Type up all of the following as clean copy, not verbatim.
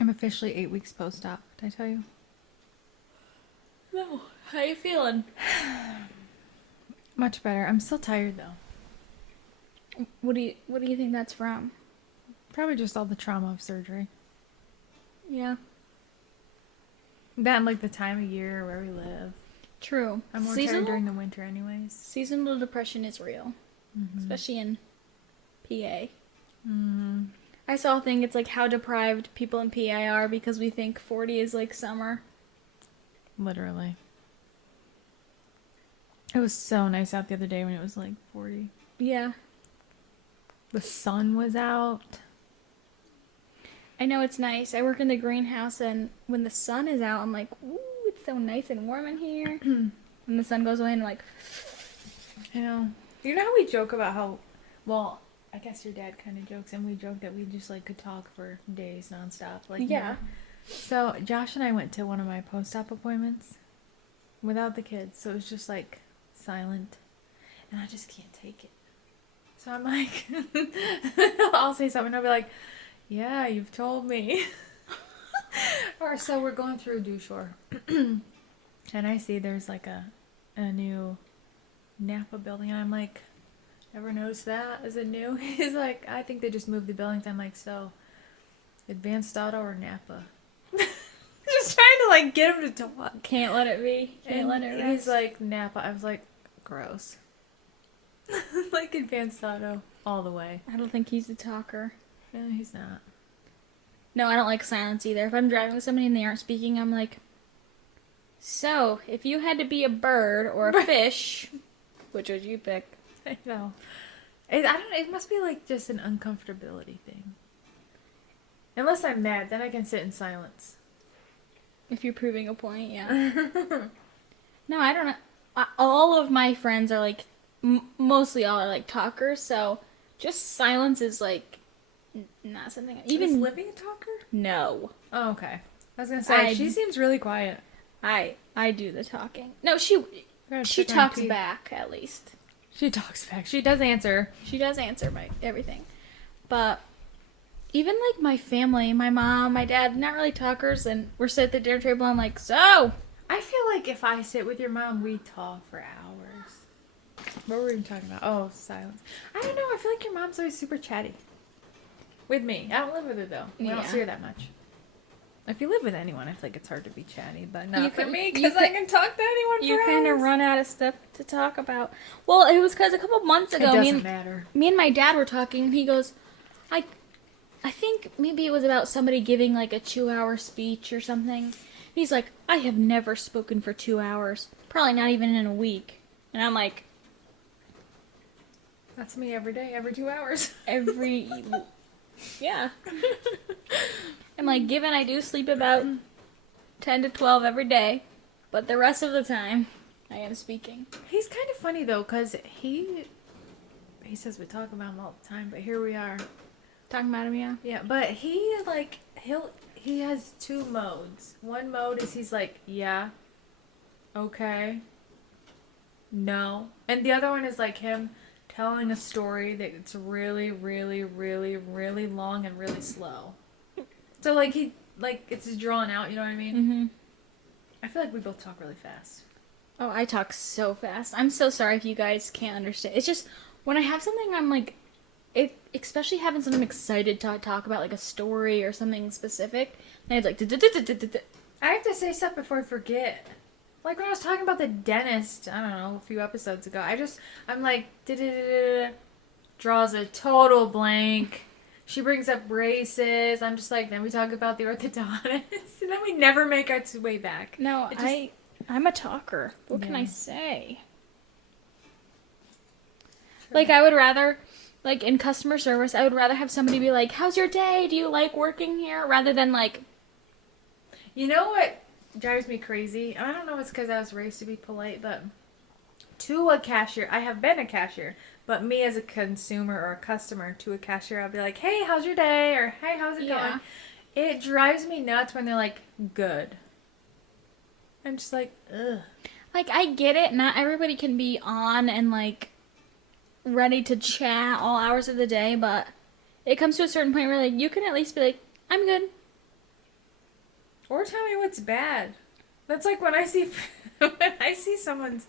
I'm officially 8 weeks post-op. Did I tell you? No. How you feeling? Much better. I'm still tired though. What do you think that's from? Probably just all the trauma of surgery. Yeah. That and like the time of year where we live. True. I'm more tired during the winter anyways. Seasonal depression is real. Mm-hmm. Especially in PA. Mm-hmm. I saw a thing, it's like how deprived people in PA are because we think 40 is like summer. Literally. It was so nice out the other day when it was like 40. Yeah. The sun was out. I know it's nice. I work in the greenhouse, and when the sun is out, I'm like, ooh, it's so nice and warm in here. When the sun goes away, I'm like... I know. You know how we joke about how... Well, I guess your dad kind of jokes, and we joke that we just like could talk for days nonstop. Like, yeah. Never. So Josh and I went to one of my post-op appointments without the kids, so it was just like silent, and I just can't take it. So I'm like, I'll say something, and I'll be like, yeah, you've told me. Or so we're going through Dushore, and I see there's like a new Napa building, and I'm like, ever noticed that? Is it new? He's like, I think they just moved the buildings. I'm like, so, Advanced Auto or Napa? Just trying to like get him to talk. Can't let it be. Can't let it rest. He's like, Napa. I was like, gross. Like Advanced Auto all the way. I don't think he's a talker. No, he's not. No, I don't like silence either. If I'm driving with somebody and they aren't speaking, I'm like, so, if you had to be a bird or a fish, which would you pick? I know. I don't know. It must be like just an uncomfortability thing. Unless I'm mad, then I can sit in silence. If you're proving a point, yeah. No, I don't know. All of my friends are like, mostly all are like talkers, so just silence is like not something. Even is Libby a talker? No. Oh, okay. I was gonna say she seems really quiet. I do the talking. No, she talks back at least. She talks back. She does answer. She does answer my everything, but even like my family, my mom, my dad, not really talkers, and we're sitting at the dinner table. I'm like, so. I feel like if I sit with your mom, we talk for hours. What were we even talking about? Oh, silence. I don't know. I feel like your mom's always super chatty. With me. I don't live with her, though. We don't see her that much. If you live with anyone, I feel like it's hard to be chatty, but not for me, because I can talk to anyone for You kind of run out of stuff to talk about. Well, it was because a couple months ago, it doesn't matter. Me and my dad were talking, and he goes, I think maybe it was about somebody giving like a 2-hour speech or something. He's like, I have never spoken for 2 hours. Probably not even in a week. And I'm like... That's me every day, every 2 hours. Yeah. I'm like, given I do sleep about 10 to 12 every day, but the rest of the time, I am speaking. He's kind of funny, though, because he says we talk about him all the time, but here we are. Talking about him, yeah. Yeah, but he has 2 modes. One mode is he's like, yeah, okay, no. And the other one is like him telling a story that's really, really, really, really long and really slow. So like it's drawn out, you know what I mean? Mm-hmm. I feel like we both talk really fast. Oh, I talk so fast. I'm so sorry if you guys can't understand. It's just, when I have something, I'm like... especially having something excited to talk about, like a story or something specific, and it's like... I have to say stuff before I forget. Like when I was talking about the dentist, I don't know, a few episodes ago, I'm like, draws a total blank. She brings up braces. I'm just like, then we talk about the orthodontist, and then we never make our way back. No, I'm a talker. What can I say? Sure. Like, I would rather... Like, in customer service, I would rather have somebody be like, how's your day? Do you like working here? Rather than, like... You know what drives me crazy? I don't know if it's because I was raised to be polite, but to a cashier, I have been a cashier, but me as a consumer or a customer to a cashier, I'll be like, hey, how's your day? Or, hey, how's it going? It drives me nuts when they're like, good. I'm just like, ugh. Like, I get it. Not everybody can be on and, like... ready to chat all hours of the day, but it comes to a certain point where like you can at least be like, I'm good. Or tell me what's bad. That's like when I see when I see someone's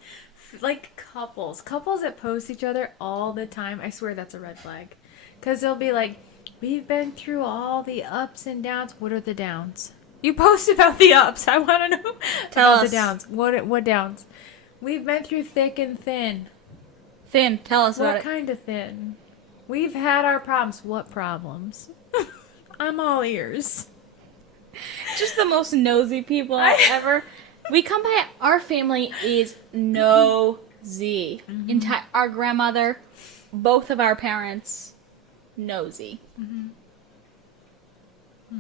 like couples that post each other all the time. I swear that's a red flag, because they'll be like, "We've been through all the ups and downs. What are the downs?" You post about the ups. I want to know Tell about us. the downs. What downs? We've been through thick and thin. Thin, tell us about What it. kind of thin? We've had our problems. What problems? I'm all ears. Just the most nosy people ever. We come by, our family is nosy. Our grandmother, both of our parents, nosy.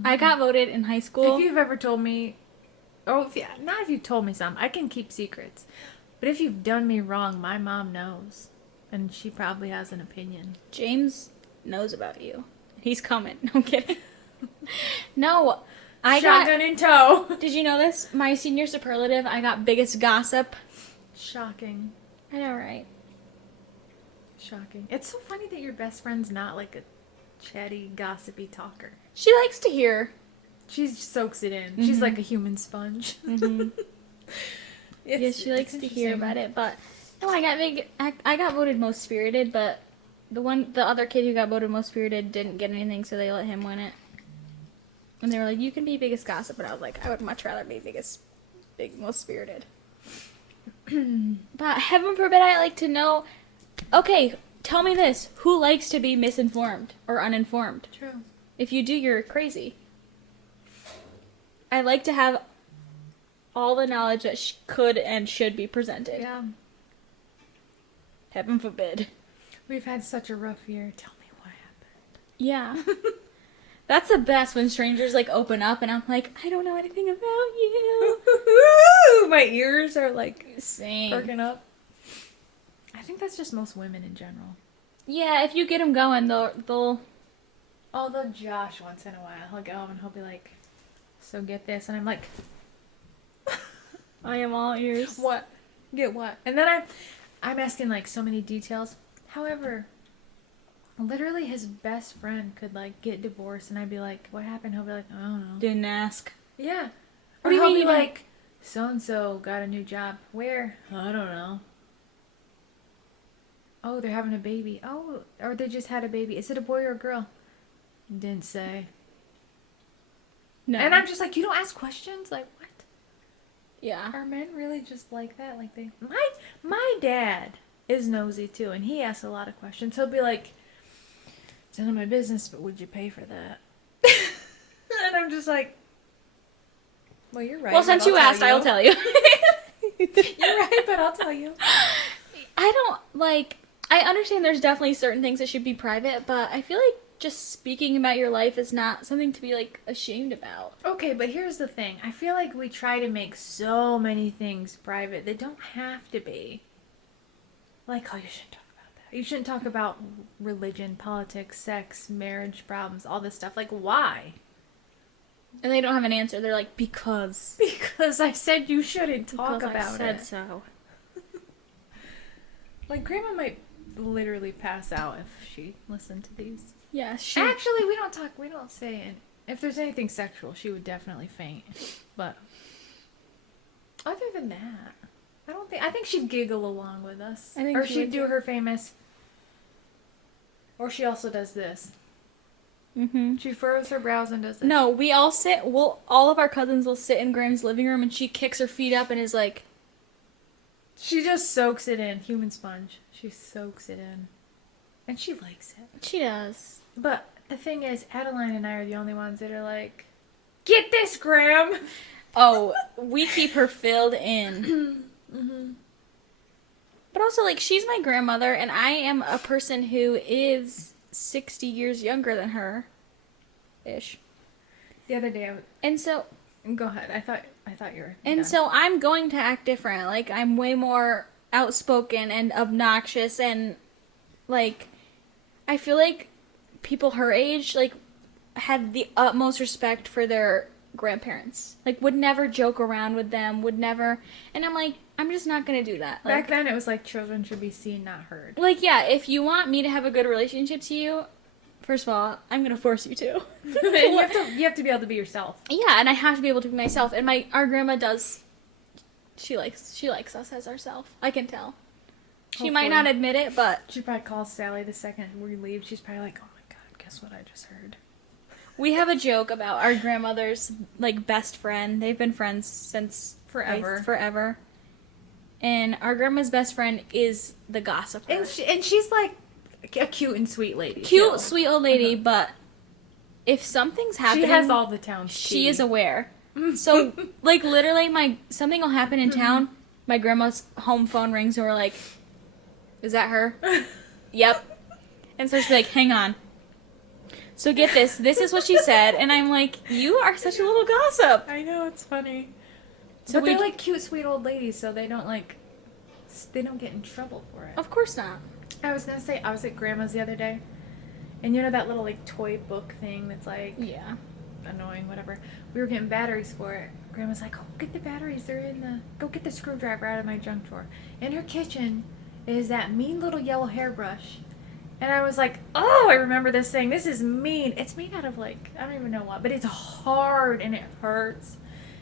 I got voted in high school. If you've ever told me, not if you told me something, I can keep secrets. But if you've done me wrong, my mom knows. And she probably has an opinion. James knows about you. He's coming. No, I'm kidding. No, Shotgun in tow. Did you know this? My senior superlative, I got biggest gossip. Shocking. I know, right? Shocking. It's so funny that your best friend's not like a chatty, gossipy talker. She likes to hear. She soaks it in. She's like a human sponge. Yes, she likes to hear about it, but no, I got voted most spirited, but the other kid who got voted most spirited didn't get anything, so they let him win it. And they were like, "You can be biggest gossip," but I was like, I would much rather be most spirited. But heaven forbid I like to know. Okay, tell me this: who likes to be misinformed or uninformed? True. If you do, you're crazy. I like to have all the knowledge that could and should be presented. Yeah. Heaven forbid. We've had such a rough year. Tell me what happened. Yeah. That's the best when strangers like open up and I'm like, I don't know anything about you. My ears are like Same. perking up. I think that's just most women in general. Yeah, if you get them going, they'll. Although Josh, once in a while, he'll go and he'll be like, "So get this," and I'm like, I am all ears. "What? Get what?" And then I'm asking like so many details. However, literally his best friend could like get divorced, and I'd be like, "What happened?" He'll be like, "I don't know." Didn't ask. Yeah. What Or do you he'll mean be you didn't- like, "So and so got a new job. Where?" "I don't know." "Oh, they're having a baby." "Oh, or they just had a baby. Is it a boy or a girl?" "Didn't say." No. And I'm just like, you don't ask questions? Like, what? Yeah. Are men really just like that? Like my dad is nosy too, and he asks a lot of questions. He'll be like, "It's none of my business, but would you pay for that?" And I'm just like, well, you're right. Well, since you asked, I'll tell you. You're right, but I'll tell you. I don't like. I understand there's definitely certain things that should be private, but I feel like just speaking about your life is not something to be like ashamed about. Okay, but here's the thing. I feel like we try to make so many things private. They don't have to be. Like, oh, you shouldn't talk about that. You shouldn't talk about religion, politics, sex, marriage problems, all this stuff. Like, why? And they don't have an answer. They're like, because. Because I said you shouldn't talk Because about I said it. so. Like, Grandma might literally pass out if she listened to these. Yeah, Actually, we don't say it. If there's anything sexual, she would definitely faint. But other than that, I think she'd giggle along with us. I think or she she'd would do too. her famous. Or she also does this. Mm-hmm. She furrows her brows and does this. No, we all sit. All of our cousins will sit in Graham's living room, and she kicks her feet up and is like, She just soaks it in. Human sponge. She soaks it in. And she likes it. she does. But the thing is, Adeline and I are the only ones that are like, "Get this, Graham!" Oh, we keep her filled in. Mm-hmm. But also, like, she's my grandmother, and I am a person who is 60 years younger than her, ish. The other day, And so, go ahead. I thought you were. and done. so I'm going to act different. Like, I'm way more outspoken and obnoxious, and like, I feel like people her age, like, had the utmost respect for their grandparents. Like, would never joke around with them, would never, and I'm like, I'm just not gonna do that. Like, Back then, it was like children should be seen, not heard. like, yeah, if you want me to have a good relationship to you, First of all, I'm gonna force you to. You have to be able to be yourself. Yeah, and I have to be able to be myself. And our grandma does. She likes us as ourselves. I can tell. She might not admit it, but She probably calls Sally the second we leave. She's probably like, "Oh my God, guess what I just heard." we have a joke about our grandmother's like best friend. They've been friends since forever. And our grandma's best friend is the gossiper. And she's like a cute and sweet lady. Cute, sweet old lady, but if something's happening, she has all the town's tea. She is aware. So, like, literally, something will happen in town. My grandma's home phone rings, and we're like, "Is that her?" Yep. And so she's like, "Hang on." So get this. This is what she said, and I'm like, "You are such a little gossip." I know, it's funny. So but they're like cute, sweet old ladies, so they don't get in trouble for it. Of course not. I was gonna say, I was at Grandma's the other day, and you know that little like toy book thing that's like annoying, whatever. We were getting batteries for it. Grandma's like, "Oh, get the batteries. Go get the screwdriver out of my junk drawer." In her kitchen is that mean little yellow hairbrush. And I was like, "Oh, I remember this thing. This is mean. It's made out of like, I don't even know what, but it's hard and it hurts."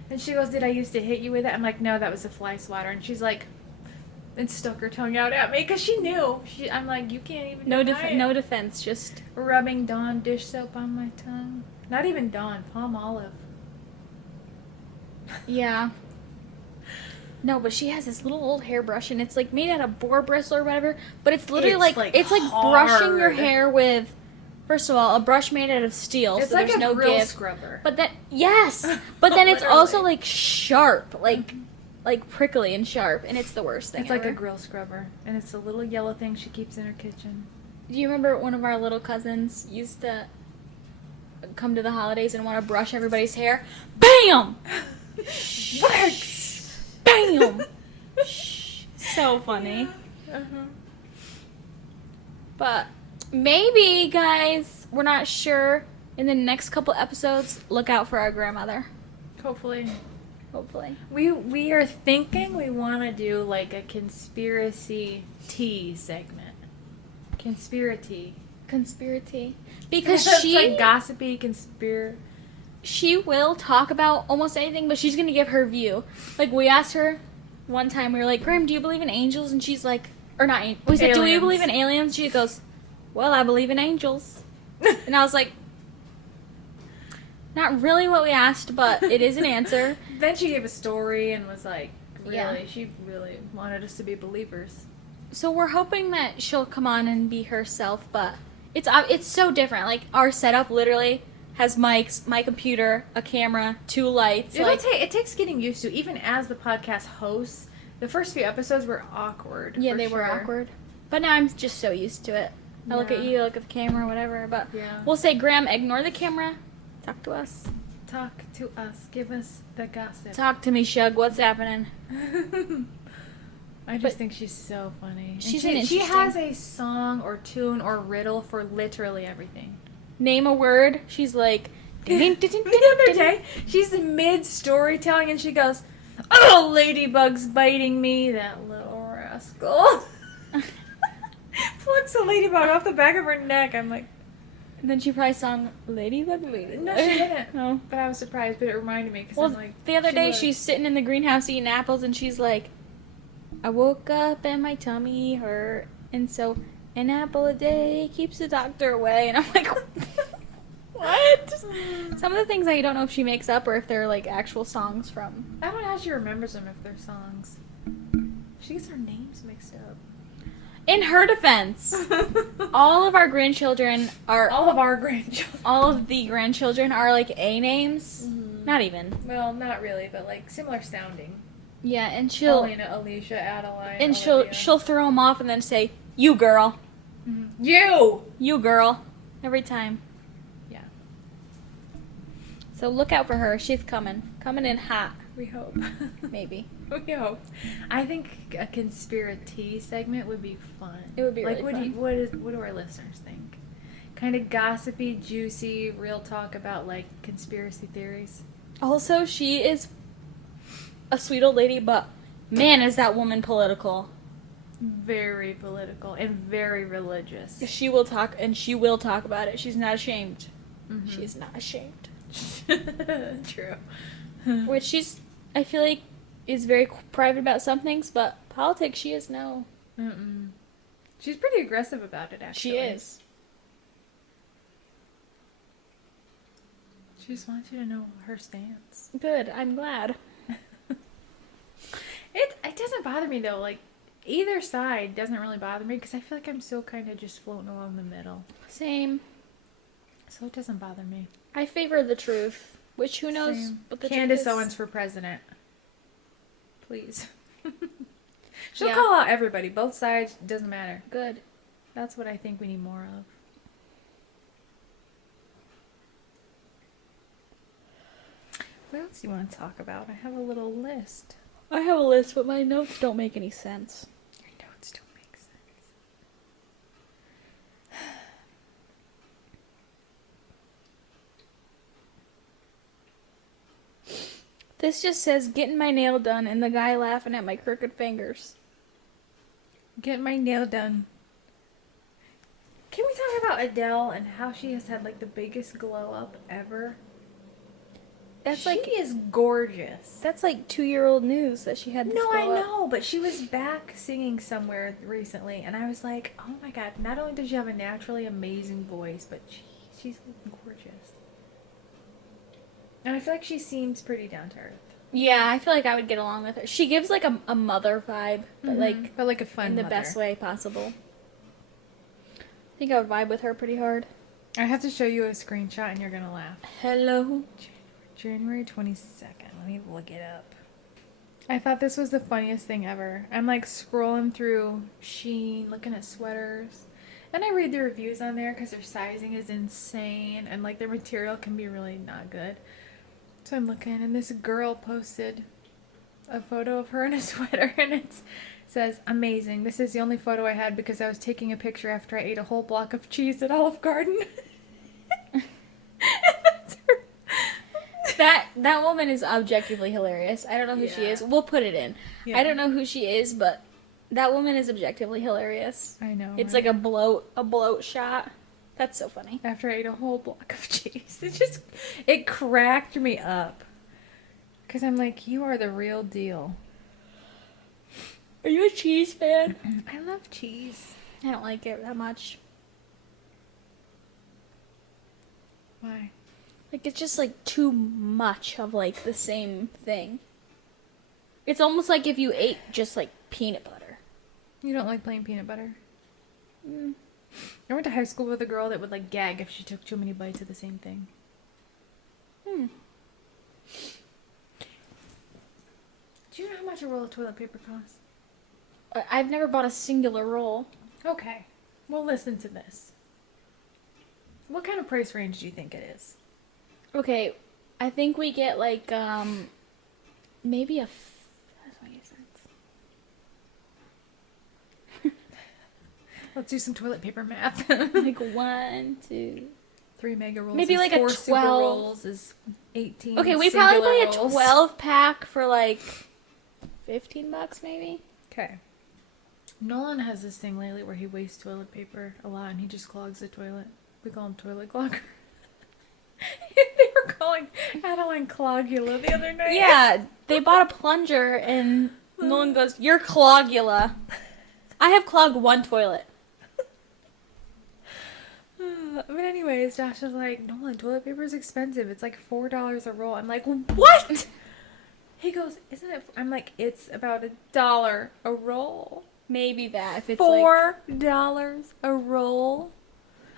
And she goes, "Did I used to hit you with it?" I'm like, "No, that was a fly swatter." And she's like, and stuck her tongue out at me because she knew. I'm like, "You can't even no defense, just rubbing Dawn dish soap on my tongue." Not even Dawn, Palm Olive. Yeah. No, but she has this little old hairbrush, and it's like made out of boar bristle or whatever. But it's literally it's like brushing your hair with. First of all, a brush made out of steel, it's so like there's no grill give. Scrubber. But then but then it's also like sharp, like prickly and sharp, and it's the worst thing. It's ever. like a grill scrubber, and it's a little yellow thing she keeps in her kitchen. Do you remember one of our little cousins used to come to the holidays and want to brush everybody's hair? Bam! Works! Bam! So funny. Yeah. Uh-huh. But maybe, guys, we're not sure. In the next couple episodes, look out for our grandmother. Hopefully. We are thinking we want to do like a conspiracy tea segment. Conspiracy. Because It's like gossipy she will talk about almost anything, but she's going to give her view. Like, we asked her one time, we were like, "Graham, do you believe in angels?" And she's like, we said, aliens. "Do you believe in aliens?" She goes, "Well, I believe in angels." And I was like, not really what we asked, but it is an answer. Then she gave a story and was like, she really wanted us to be believers. So we're hoping that she'll come on and be herself, but it's so different. Like, our setup literally has mics, my computer, a camera, 2 lights. It takes getting used to. Even as the podcast hosts, the first few episodes were awkward. Yeah, they were awkward. But now I'm just so used to it. I look at you, I look at the camera, whatever. But we'll say, "Graham, ignore the camera. Talk to us. Talk to us. Give us the gossip. Talk to me, Shug. What's happening?" I just think she's so funny. She has a song or tune or riddle for literally everything. Name a word. She's like, the other day, she's mid-storytelling and she goes, "Oh, ladybug's biting me, that little rascal." Plucks a ladybug off the back of her neck. I'm like... And then she probably sung Ladybug. No, she didn't. No. But I was surprised, but it reminded me because I'm like... the other day she's sitting in the greenhouse eating apples and she's like, "I woke up and my tummy hurt, and so an apple a day keeps the doctor away." And I'm like, what? Some of the things I don't know if she makes up or if they're like actual songs from. I don't know how she remembers them if they're songs. She gets her names mixed up. In her defense, all of the grandchildren are like A names. Mm-hmm. Not even. Well, not really, but like similar sounding. Yeah, and she'll Elena, Alicia, Adeline. And Olivia. she'll throw them off and then say, "You girl." Mm-hmm. You girl. Every time. Yeah. So look out for her. She's coming in hot. We hope. Maybe. We hope. I think a conspiracy segment would be fun. It would be really fun. What do our listeners think? Kind of gossipy, juicy, real talk about like conspiracy theories. Also, she is a sweet old lady, but man, is that woman political. very political and very religious. She will talk, and she will talk about it. She's not ashamed. Mm-hmm. She's not ashamed. True. Which I feel like, is very private about some things, but politics, she is no. Mm-mm. She's pretty aggressive about it, actually. She is. She just wants you to know her stance. Good, I'm glad. It doesn't bother me, though. Like, either side doesn't really bother me, because I feel like I'm still kind of just floating along the middle. Same. So it doesn't bother me. I favor the truth, which who knows what the Candace truth is. Owens for president. Please. She'll Yeah. call out everybody. Both sides. Doesn't matter. Good. That's what I think we need more of. What else do you want to talk about? I have a little list. I have a list, but my notes don't make any sense. Your notes don't make sense. This just says, getting my nail done, and the guy laughing at my crooked fingers. Getting my nail done. Can we talk about Adele and how she has had like the biggest glow up ever? She is gorgeous. That's like 2-year-old news that she had this No, I glow up. know, but she was back singing somewhere recently, and I was like, oh my god, not only does she have a naturally amazing voice, but she's gorgeous. And I feel like she seems pretty down to earth. Yeah, I feel like I would get along with her. She gives like a mother vibe, but like a fun in the mother. best way possible. I think I would vibe with her pretty hard. I have to show you a screenshot, and you're gonna laugh. Hello. January 22nd. Let me look it up. I thought this was the funniest thing ever. I'm like scrolling through Shein, looking at sweaters. And I read the reviews on there because their sizing is insane and like their material can be really not good. So I'm looking, and this girl posted a photo of her in a sweater, and it says, amazing. This is the only photo I had because I was taking a picture after I ate a whole block of cheese at Olive Garden. That's her. That woman is objectively hilarious. I don't know who she is. We'll put it in. Yeah. I don't know who she is, but that woman is objectively hilarious. I know. It's right? like a bloat shot. That's so funny. After I ate a whole block of cheese. It cracked me up. Because I'm like, you are the real deal. Are you a cheese fan? I love cheese. I don't like it that much. Why? Like, it's just like too much of like the same thing. It's almost like if you ate just like peanut butter. You don't like plain peanut butter? Mm. I went to high school with a girl that would like gag if she took too many bites of the same thing. Hmm. Do you know how much a roll of toilet paper costs? I've never bought a singular roll. Okay. Well, listen to this. What kind of price range do you think it is? Okay, I think we get like maybe that's 20 cents. Let's do some toilet paper math. Like 1, 2. 3 mega rolls. Maybe is like a 4 super 12. rolls is 18. Okay, we probably buy a singular rolls. 12 pack for like $15 maybe. Okay. Nolan has this thing lately where he wastes toilet paper a lot and he just clogs the toilet. We call him toilet clogger. They were calling Adeline Clogula the other night. Yeah, they bought a plunger and Nolan goes, "You're Clogula." I have clogged one toilet. But anyways, Josh was like, Nolan, toilet paper is expensive. It's like $4 a roll. I'm like, what? He goes, isn't it? I'm like, it's about $1 a roll. Maybe that if it's $4 a roll.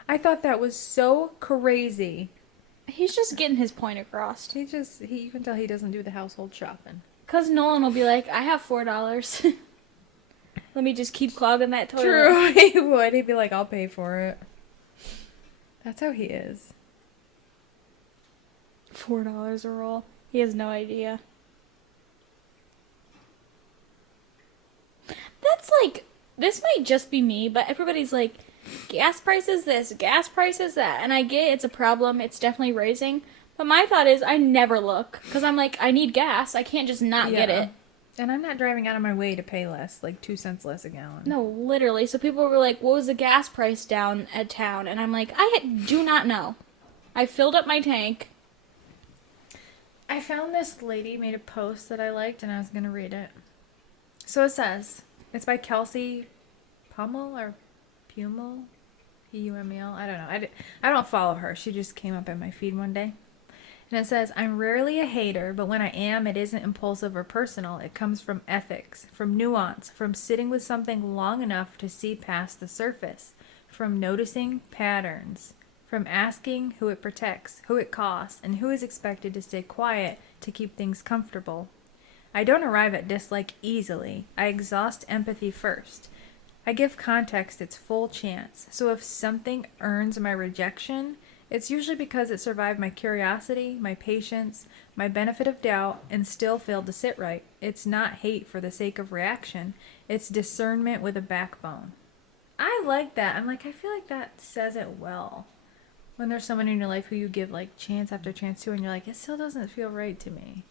I thought that was so crazy. he's just getting his point across. You can tell he doesn't do the household shopping. Cause Nolan will be like, "I have $4. Let me just keep clogging that toilet." True, he would. He'd be like, I'll pay for it. That's how he is. $4 a roll. He has no idea. That's like, this might just be me, but everybody's like, gas prices this, gas prices that. And I get it's a problem. It's definitely raising. But my thought is I never look. Because I'm like, I need gas. I can't just not get it. And I'm not driving out of my way to pay less, like 2 cents less a gallon. No, literally. So people were like, what was the gas price down at town? And I'm like, do not know. I filled up my tank. I found this lady made a post that I liked, and I was going to read it. So it says, it's by Kelsey Pummel or Pumel? P-U-M-E-L? I don't know. I don't follow her. She just came up in my feed one day. And it says, I'm rarely a hater, but when I am, it isn't impulsive or personal. It comes from ethics, from nuance, from sitting with something long enough to see past the surface, from noticing patterns, from asking who it protects, who it costs, and who is expected to stay quiet to keep things comfortable. I don't arrive at dislike easily. I exhaust empathy first. I give context its full chance. So if something earns my rejection, it's usually because it survived my curiosity, my patience, my benefit of doubt, and still failed to sit right. It's not hate for the sake of reaction. It's discernment with a backbone. I like that. I'm like, I feel like that says it well. When there's someone in your life who you give like chance after chance to, and you're like, it still doesn't feel right to me.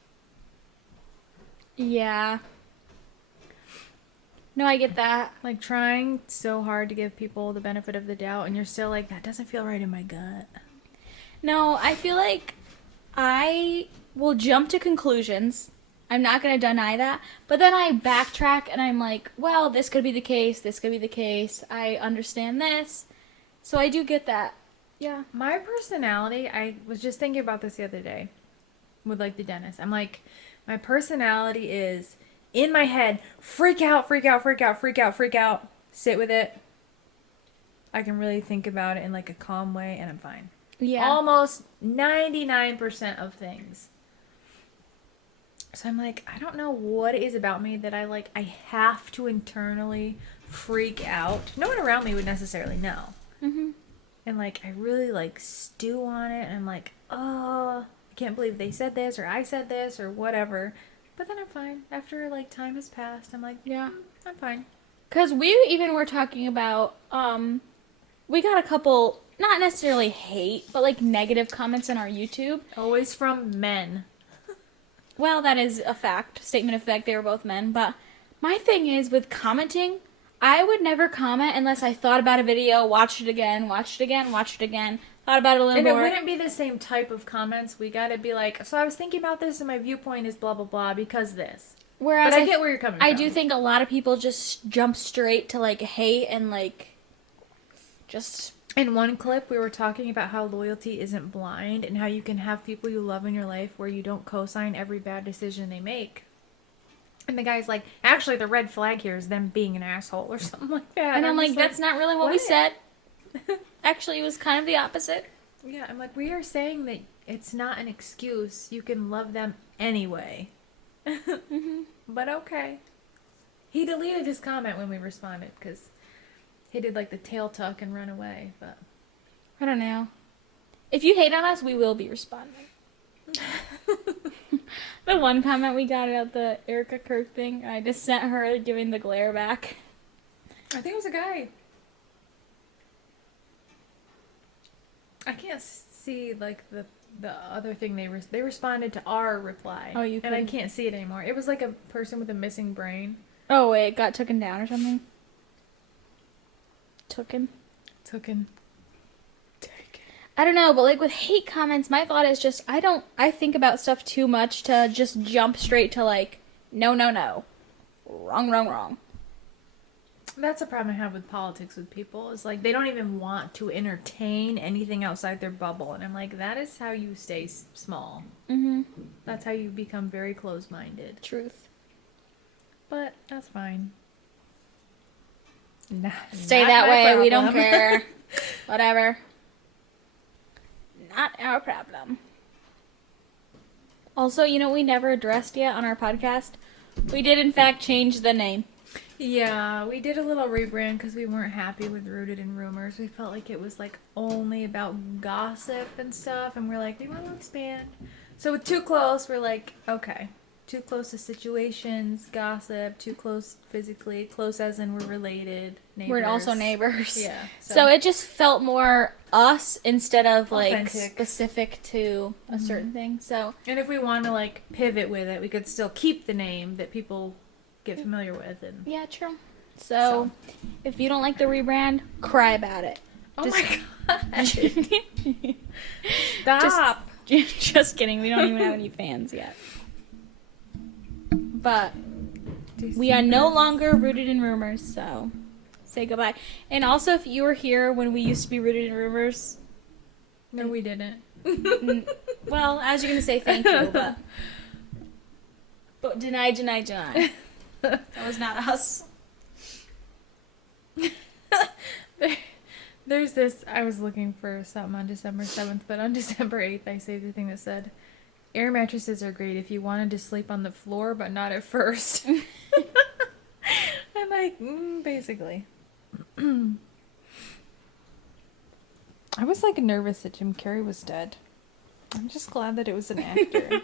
Yeah. No, I get that. Like trying so hard to give people the benefit of the doubt, and you're still like, that doesn't feel right in my gut. No, I feel like I will jump to conclusions. I'm not going to deny that. But then I backtrack and I'm like, well, this could be the case. This could be the case. I understand this. So I do get that. Yeah. My personality, I was just thinking about this the other day with like the dentist. I'm like, my personality is in my head, freak out, freak out, freak out, freak out, freak out. Sit with it. I can really think about it in like a calm way and I'm fine. Yeah. Almost 99% of things. So I'm like, I don't know what it is about me that I have to internally freak out. No one around me would necessarily know. Mm-hmm. And like, I really like stew on it and I'm like, oh, I can't believe they said this or I said this or whatever. But then I'm fine. After like time has passed, I'm like, yeah, I'm fine. Because we even were talking about, we got a couple, not necessarily hate, but like negative comments in our YouTube. Always from men. Well, that is a fact. Statement of fact, they were both men. But my thing is, with commenting, I would never comment unless I thought about a video, watched it again, thought about it a little And more. it wouldn't be the same type of comments. We gotta be like, so I was thinking about this and my viewpoint is blah, blah, blah because this. Whereas but I get where you're coming from. I do think a lot of people just jump straight to like hate and like just... In one clip, we were talking about how loyalty isn't blind and how you can have people you love in your life where you don't co-sign every bad decision they make. And the guy's like, actually, the red flag here is them being an asshole or something like that. And I'm like, that's not really what we said. Actually, it was kind of the opposite. Yeah, I'm like, we are saying that it's not an excuse. You can love them anyway. Mm-hmm. But okay. He deleted his comment when we responded because he did like the tail tuck and run away. But I don't know. If you hate on us, we will be responding. The one comment we got at the Erica Kirk thing, I just sent her giving the glare back. I think it was a guy. I can't see like the other thing they responded to our reply. Oh, you and I couldn't. can't see it anymore. It was like a person with a missing brain. Oh, wait, it got taken down or something? Taken? I don't know, but like with hate comments, my thought is just, I think about stuff too much to just jump straight to like, no. Wrong. That's a problem I have with politics with people. Is like they don't even want to entertain anything outside their bubble. And I'm like, that is how you stay small. Mm-hmm. That's how you become very closed-minded. Truth. But that's fine. Stay Not that my way, we don't problem. care. Whatever. Not our problem. Also, you know what we never addressed yet on our podcast? We did, in fact, change the name. Yeah, we did a little rebrand because we weren't happy with Rooted in Rumors. We felt like it was like only about gossip and stuff, and we're like, we want to expand. So with Too Close, we're like, okay, too close to situations, gossip, too close physically, close as in we're related, neighbors. We're also neighbors. Yeah. So it just felt more us instead of like Authentic. specific to a certain thing. So And if we want to like pivot with it, we could still keep the name that people get familiar with. And yeah, true. So if you don't like the rebrand, cry about it. oh Just- my god, stop! Just kidding. We don't even have any fans yet. But we are no longer rooted in rumors, so say goodbye. And also, if you were here when we used to be rooted in rumors, No, we didn't. well, I was going to say thank you, but deny. That was not us. There's this. I was looking for something on December 7th, but on December 8th, I saved the thing that said, "Air mattresses are great if you wanted to sleep on the floor, but not at first." I'm like, basically. I was like nervous that Jim Carrey was dead. I'm just glad that it was an actor.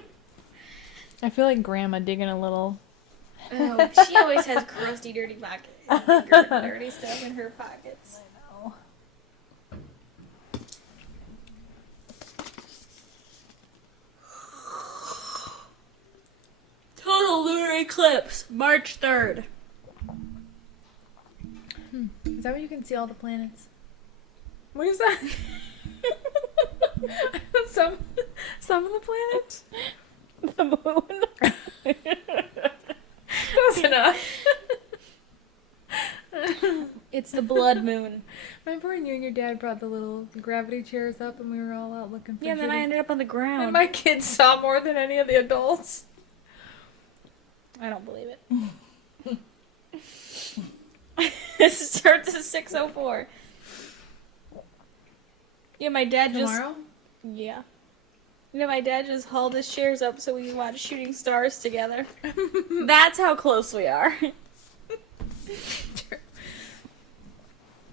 I feel like Grandma digging a little. Oh, she always has crusty, dirty pockets. Dirty stuff in her pockets. I know. Total lunar eclipse, March 3rd. Is that where you can see all the planets? What is that? some of the planets? The moon. Close enough. It's the blood moon. Remember when you and your dad brought the little gravity chairs up and we were all out looking for Yeah, and then I Judy? ended up on the And ground. my kids saw more than any of the adults. I don't believe it. This starts at 6:04. Yeah, my dad just... Tomorrow? Yeah. You know, my dad just hauled his chairs up so we can watch Shooting Stars together. That's how close we are.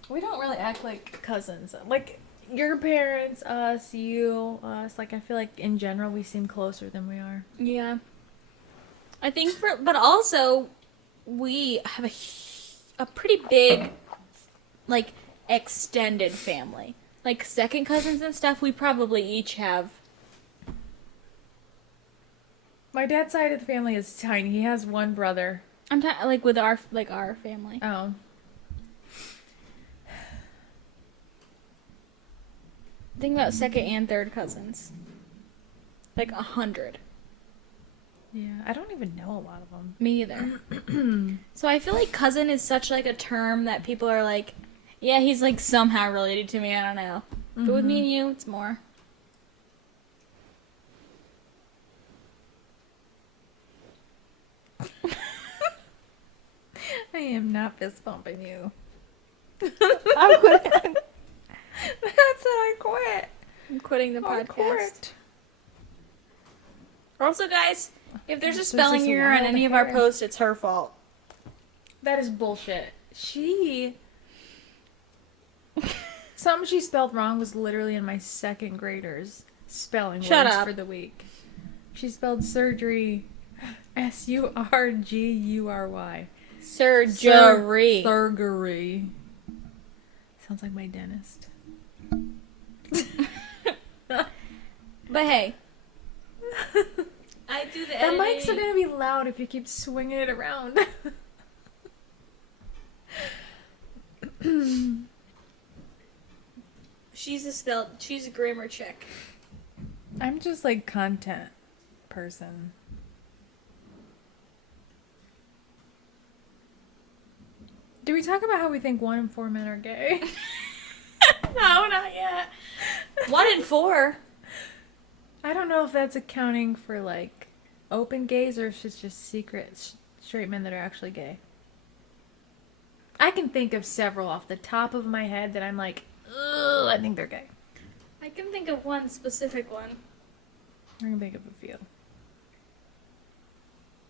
We don't really act like cousins. Like, your parents, us, you, us. Like, I feel like in general we seem closer than we are. Yeah. I think but also, we have a pretty big, like, extended family. Like, second cousins and stuff, we probably each have. My dad's side of the family is tiny. He has one brother. I'm like, with our family. Oh. Think about second and third cousins. Like 100. Yeah, I don't even know a lot of them. Me either. So I feel like cousin is such like a term that people are like, yeah, he's like somehow related to me, I don't know. But with me and you, it's more. I am not fist bumping you. I'm quitting. That's it, I quit. I'm quitting the I podcast. quit. Also, guys, if there's a This is spelling error on wild any of our hair. posts, it's her fault. That is bullshit. Something she spelled wrong was literally in my second grader's spelling Shut words up. for the week. She spelled surgery surgury. Surgery. Surgery. Sounds like my dentist. But hey. I do the The editing. mics are gonna be loud if you keep swinging it around. She's a grammar chick. I'm just like content person. Do we talk about how we think 1 in 4 men are gay? No, not yet. 1 in 4. I don't know if that's accounting for like open gays or if it's just secret straight men that are actually gay. I can think of several off the top of my head that I'm like, ugh, I think they're gay. I can think of one specific one. I can think of a few.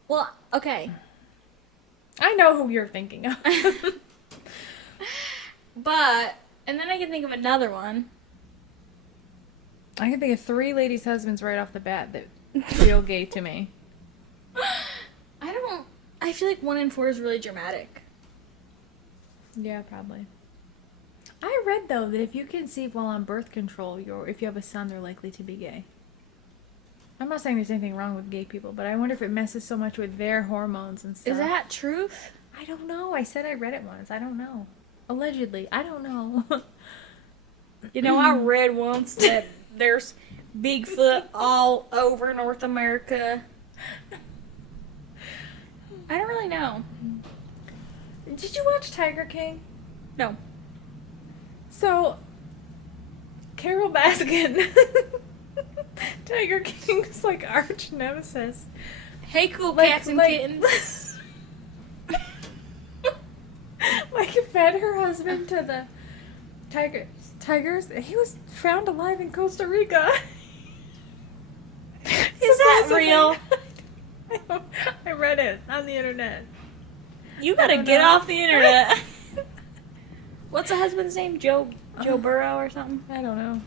Well, okay. I know who you're thinking of. But, and then I can think of another one. I can think of 3 ladies' husbands right off the bat that feel gay to me. I feel like 1 in 4 is really dramatic. Yeah, probably. I read though that if you conceive while on birth control, if you have a son, they're likely to be gay. I'm not saying there's anything wrong with gay people, but I wonder if it messes so much with their hormones and stuff. Is that truth? I don't know. I said I read it once. I don't know. Allegedly. I don't know. You know, I read once that there's Bigfoot all over North America. I don't really know. Did you watch Tiger King? No. So, Carol Baskin, Tiger King's like arch nemesis. Hey, cool cats and kittens. Like fed her husband to the tigers. He was found alive in Costa Rica. Is that real? I read it on the internet. You gotta get off the internet. What's the husband's name? Joe Burrow or something? I don't know.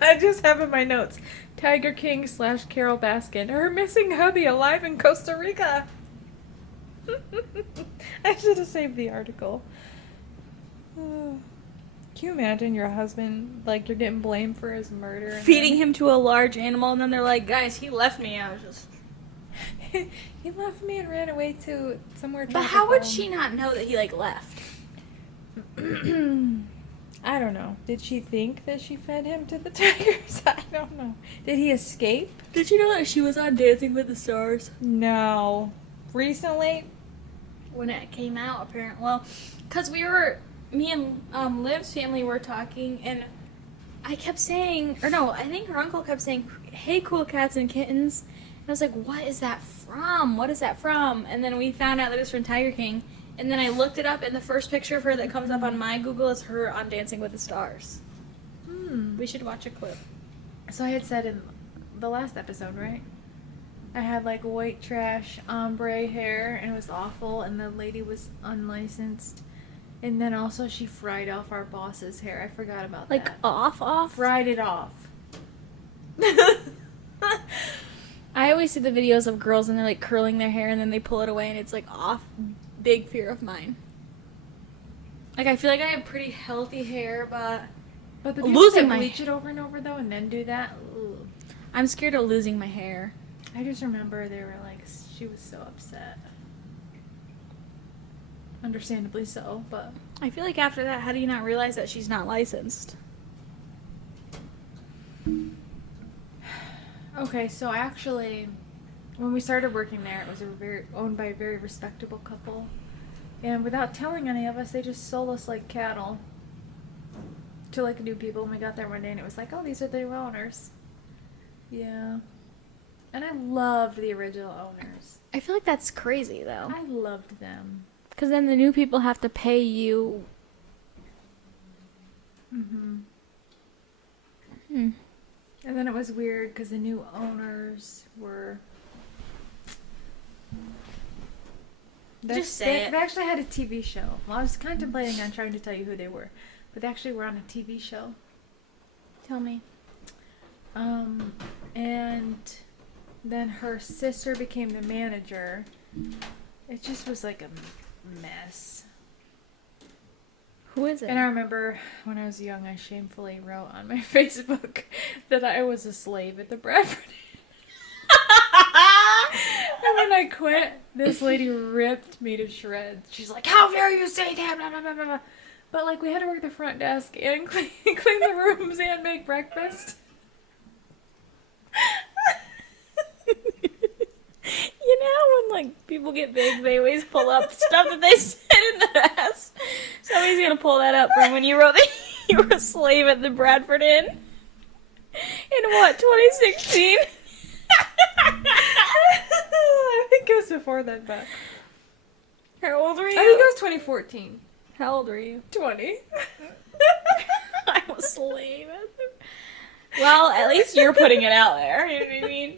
I just have in my notes, Tiger King / Carol Baskin, her missing hubby alive in Costa Rica. I should have saved the article. Can you imagine your husband, like, you're getting blamed for his murder? And Feeding him to a large animal, and then they're like, guys, he left me. I was just... He left me and ran away to somewhere But tropical. how would she not know that he, like, left? I don't know. Did she think that she fed him to the tigers? I don't know. Did he escape? Did you know that she was on Dancing with the Stars? No. Recently? When it came out, apparently. Well, because me and Liv's family were talking, and I kept saying, or no, I think her uncle kept saying, hey, cool cats and kittens. And I was like, what is that from? What is that from? And then we found out that it's from Tiger King. And then I looked it up, and the first picture of her that comes up on my Google is her on Dancing with the Stars. We should watch a clip. So I had said in the last episode, right? I had like white trash ombre hair, and it was awful, and the lady was unlicensed. And then also she fried off our boss's hair. I forgot about Like, that. off? Fried it off. I always see the videos of girls, and they're, like, curling their hair, and then they pull it away, and it's, like, off. Big fear of mine. Like, I feel like I have pretty healthy hair, but But the people losing that my bleach it over and over, though, and then do that, ugh. I'm scared of losing my hair. I just remember they were like, she was so upset. Understandably so, but... I feel like after that, how do you not realize that she's not licensed? Okay, so actually, when we started working there, it was owned by a very respectable couple. And without telling any of us, they just sold us like cattle to like new people. And we got there one day and it was like, oh, these are the new owners. Yeah. And I loved the original owners. I feel like that's crazy, though. I loved them. Because then the new people have to pay you. Mm-hmm. Hmm. And then it was weird because the new owners were... Just say it. They actually had a TV show. Well, I was contemplating on trying to tell you who they were. But they actually were on a TV show. Tell me. And then her sister became the manager. It just was like a mess. Who is it? And I remember when I was young, I shamefully wrote on my Facebook that I was a slave at the Bradford Inn. And when I quit, this lady ripped me to shreds. She's like, how dare you say that, blah, blah, blah, blah, blah. But like, we had to work the front desk and clean the rooms and make breakfast. You know, when like people get big, they always pull up stuff that they said in the past. Somebody's gonna pull that up from when you wrote that you were a slave at the Bradford Inn. In what, 2016? I think it was before then, but... How old were you? I think it was 2014. How old were you? 20. I'm a slave. Well, at least you're putting it out there. You know what I mean?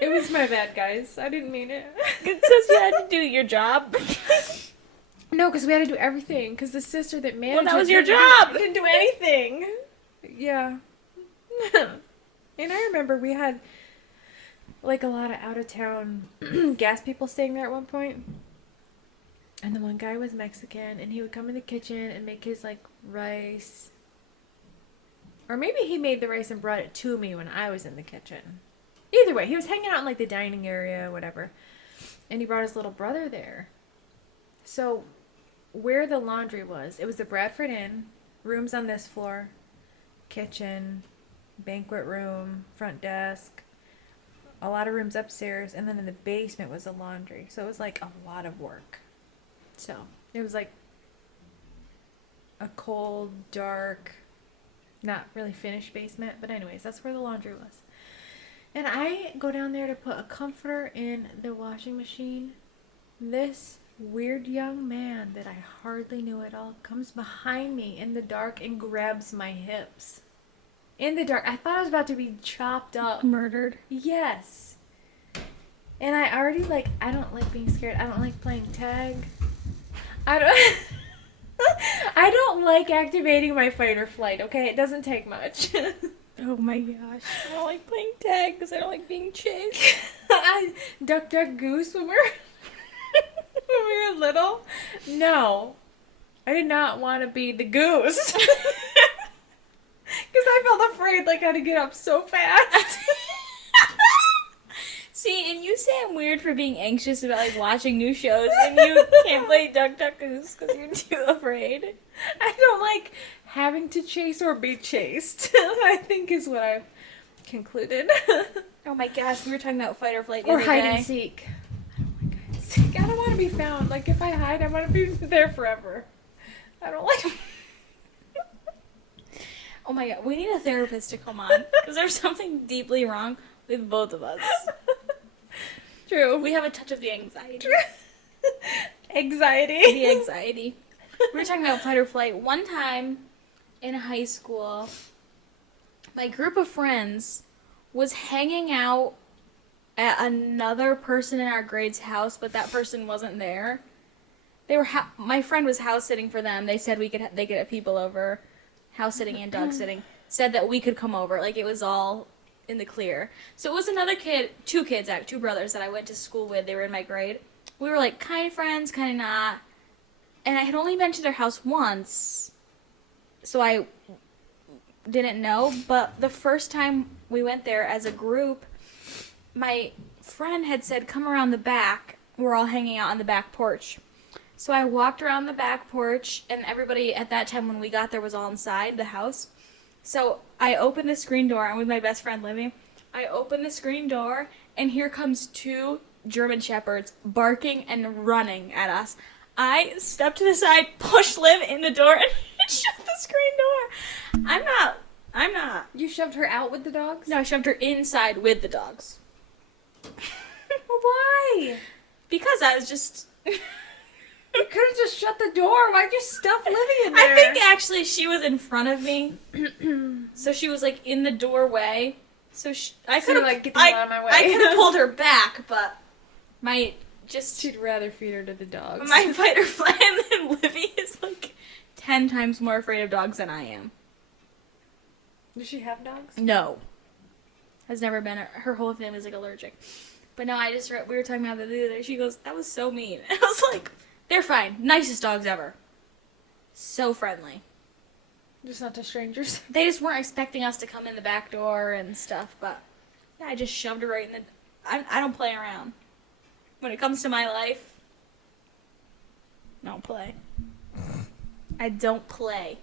It was my bad, guys. I didn't mean it. Because you had to do your job. No, because we had to do everything. Because the sister that managed Well, that was it your didn't- job. Didn't do anything. Yeah. And I remember we had like a lot of out of town gas people staying there at one point. And the one guy was Mexican, and he would come in the kitchen and make his like rice. Or maybe he made the rice and brought it to me when I was in the kitchen. Either way, he was hanging out in like the dining area, whatever. And he brought his little brother there. So where the laundry was, it was the Bradford Inn, rooms on this floor, kitchen, banquet room, front desk, a lot of rooms upstairs, and then in the basement was the laundry. So it was like a lot of work. So it was like a cold, dark, not really finished basement. But anyways, that's where the laundry was. And I go down there to put a comforter in the washing machine. This weird young man that I hardly knew at all comes behind me in the dark and grabs my hips. In the dark. I thought I was about to be chopped up. Murdered. Yes. And I already I don't like being scared. I don't like playing tag. I don't like activating my fight or flight, okay? It doesn't take much. Oh my gosh. I don't like playing tag because I don't like being chased. Duck, duck, goose when we were little. No. I did not want to be the goose. Because I felt afraid I had to get up so fast. See, and you say I'm weird for being anxious about watching new shows, and you can't play Duck Duck Goose because you're too afraid. I don't like having to chase or be chased. I think is what I've concluded. Oh my gosh, we were talking about fight or flight the Or other hide day. and seek. I don't like hide and seek. I don't want to be found. If I hide, I want to be there forever. I don't like. Oh my god, we need a therapist to come on because there's something deeply wrong with both of us. True. We have a touch of the anxiety. Anxiety. The anxiety. We were talking about fight or flight. One time in high school, my group of friends was hanging out at another person in our grade's house, but that person wasn't there. They were my friend was house sitting for them. They said they could have people over, house sitting and dog sitting. Said that we could come over. It was all in the clear. So it was another kid, two brothers that I went to school with. They were in my grade. We were kind of friends, kind of not. And I had only been to their house once, so I didn't know. But the first time we went there as a group, my friend had said, come around the back. We're all hanging out on the back porch. So I walked around the back porch, and everybody at that time when we got there was all inside the house. So I opened the screen door. I'm with my best friend, Livy. I opened the screen door, and here comes two German Shepherds barking and running at us. I stepped to the side, pushed Liv in the door, and shut the screen door. I'm not. You shoved her out with the dogs? No, I shoved her inside with the dogs. Well, why? Because I was just... You could have just shut the door. Why'd you stuff Livy in there? I think actually she was in front of me. So she was in the doorway. So I could have get the hell out of my way. I could have pulled her back, but she'd rather feed her to the dogs. My fight or flight, and then Livy is 10 times more afraid of dogs than I am. Does she have dogs? No. Has never been. Her whole family's allergic. But no, we were talking about that the other day. She goes, that was so mean. And I was like, they're fine. Nicest dogs ever. So friendly. Just not to strangers? They just weren't expecting us to come in the back door and stuff, but yeah, I just shoved her right in the... I don't play around. When it comes to my life, I don't play. I don't play.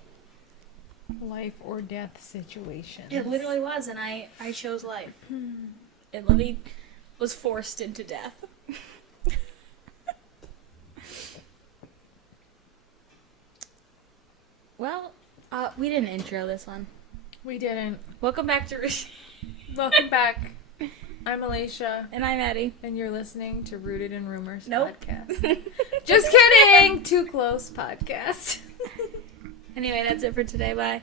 Life or death situation. It literally was, and I chose life. And Livy was forced into death. Well, we didn't intro this one. We didn't. Welcome back to... Welcome back. I'm Alicia. And I'm Addie. And you're listening to Rooted in Rumors Nope. podcast. Just kidding! Too close podcast. Anyway, that's it for today. Bye.